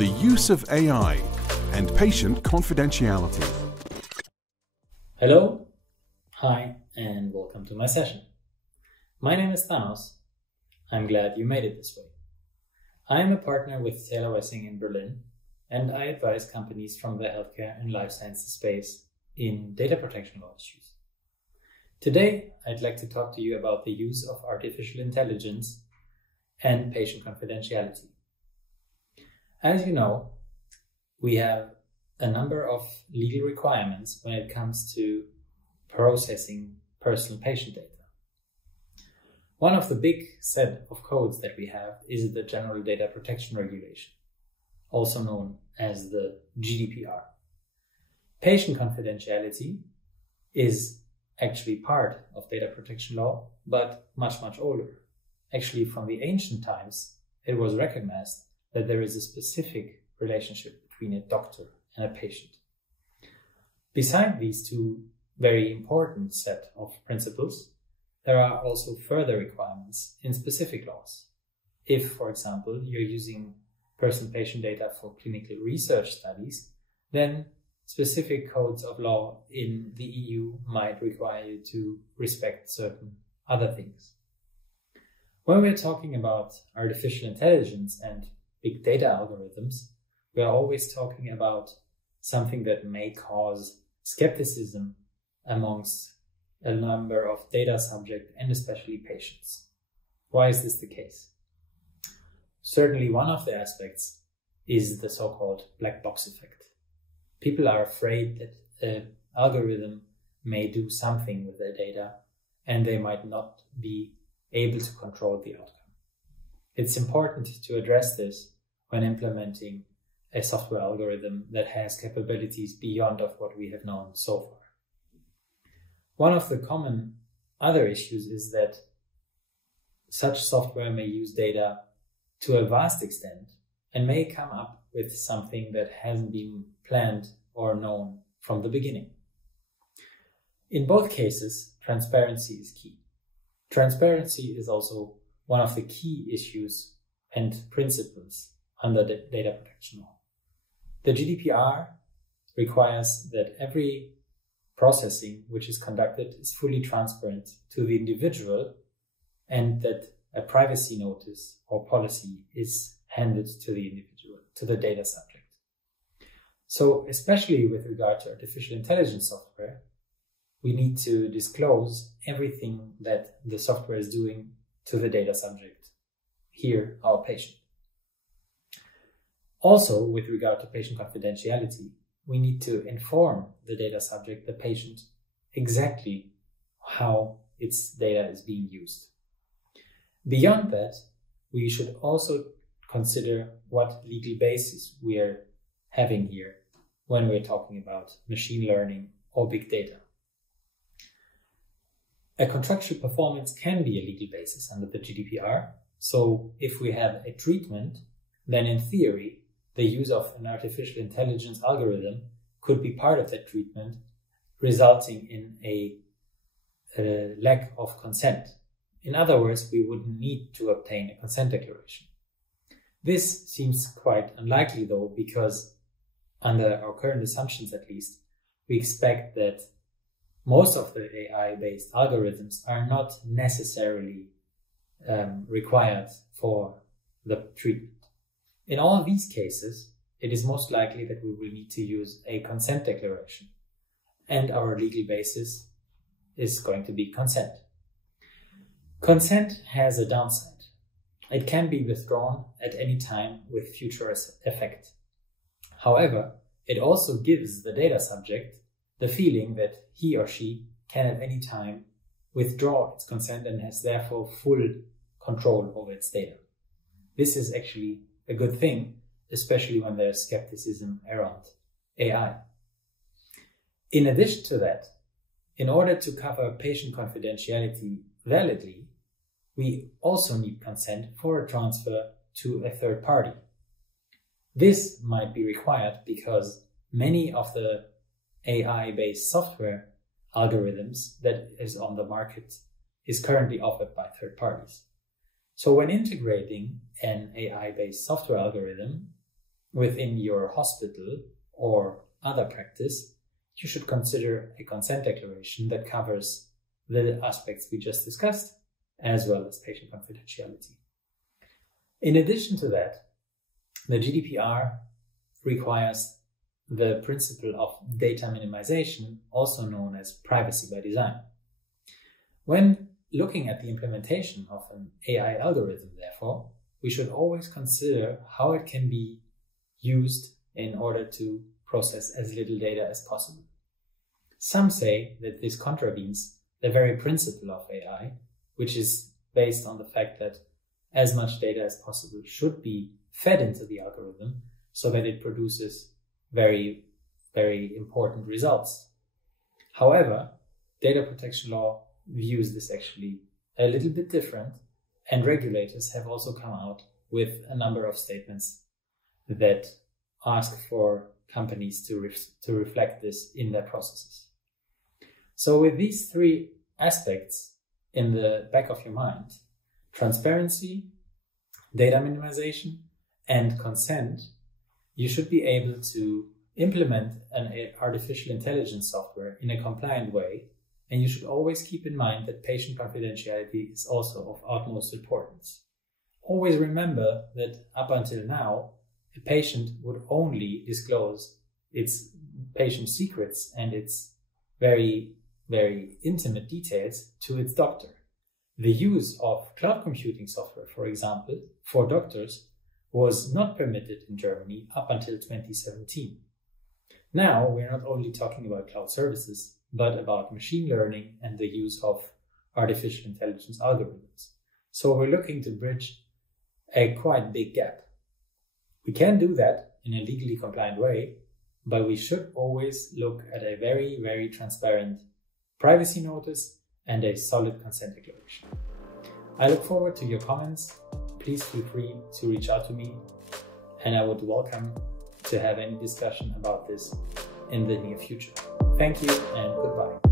the use of AI and patient confidentiality. Hello, hi, and welcome to my session. My name is Thanos. I'm glad you made it this way. I am a partner with Thanos Rammos in Berlin, and I advise companies from the healthcare and life sciences space in data protection law issues. Today, I'd like to talk to you about the use of artificial intelligence and patient confidentiality. As you know, we have a number of legal requirements when it comes to processing personal patient data. One of the big set of codes that we have is the General Data Protection Regulation, also known as the GDPR. Patient confidentiality is actually part of data protection law, but much older. Actually, from the ancient times, it was recognized that there is a specific relationship between a doctor and a patient. Beside these two very important set of principles, there are also further requirements in specific laws. If, for example, you're using personal patient data for clinical research studies, then specific codes of law in the EU might require you to respect certain other things. When we're talking about artificial intelligence and big data algorithms, we are always talking about something that may cause skepticism amongst a number of data subjects and especially patients. Why is this the case? Certainly one of the aspects is the so-called black box effect. People are afraid that an algorithm may do something with their data and they might not be able to control the outcome. It's important to address this when implementing a software algorithm that has capabilities beyond of what we have known so far. One of the common other issues is that such software may use data to a vast extent and may come up with something that hasn't been planned or known from the beginning. In both cases, transparency is key. Transparency is also one of the key issues and principles under the data protection law. The GDPR requires that every processing which is conducted is fully transparent to the individual and that a privacy notice or policy is handed to the individual, to the data subject. So especially with regard to artificial intelligence software, we need to disclose everything that the software is doing to the data subject, here our patient. Also, with regard to patient confidentiality, we need to inform the data subject, the patient, exactly how its data is being used. Beyond that, we should also consider what legal basis we are having here when we're talking about machine learning or big data. A contractual performance can be a legal basis under the GDPR. So if we have a treatment, then in theory, the use of an artificial intelligence algorithm could be part of that treatment, resulting in a lack of consent. In other words, we wouldn't need to obtain a consent declaration. This seems quite unlikely though, because under our current assumptions at least, we expect that most of the AI-based algorithms are not necessarily required for the treatment. In all these cases, it is most likely that we will need to use a consent declaration, and our legal basis is going to be consent. Consent has a downside. It can be withdrawn at any time with future effect. However, it also gives the data subject the feeling that he or she can at any time withdraw its consent and has therefore full control over its data. This is actually a good thing, especially when there's skepticism around AI. In addition to that, in order to cover patient confidentiality validly, we also need consent for a transfer to a third party. This might be required because many of the AI-based software algorithms that is on the market is currently offered by third parties. So when integrating an AI-based software algorithm, within your hospital or other practice, you should consider a consent declaration that covers the aspects we just discussed, as well as patient confidentiality. In addition to that, the GDPR requires the principle of data minimization, also known as privacy by design. When looking at the implementation of an AI algorithm, therefore, we should always consider how it can be used in order to process as little data as possible. Some say that this contravenes the very principle of AI, which is based on the fact that as much data as possible should be fed into the algorithm so that it produces very, very important results. However, data protection law views this actually a little bit different, and regulators have also come out with a number of statements that ask for companies to reflect this in their processes. So with these three aspects in the back of your mind, transparency, data minimization, and consent, you should be able to implement an artificial intelligence software in a compliant way, and you should always keep in mind that patient confidentiality is also of utmost importance. Always remember that up until now, a patient would only disclose its patient secrets and its very, very intimate details to its doctor. The use of cloud computing software, for example, for doctors was not permitted in Germany up until 2017. Now, we're not only talking about cloud services, but about machine learning and the use of artificial intelligence algorithms. So we're looking to bridge a quite big gap. We can do that in a legally compliant way, but we should always look at a very, very transparent privacy notice and a solid consent declaration. I look forward to your comments. Please feel free to reach out to me, and I would welcome to have any discussion about this in the near future. Thank you and goodbye.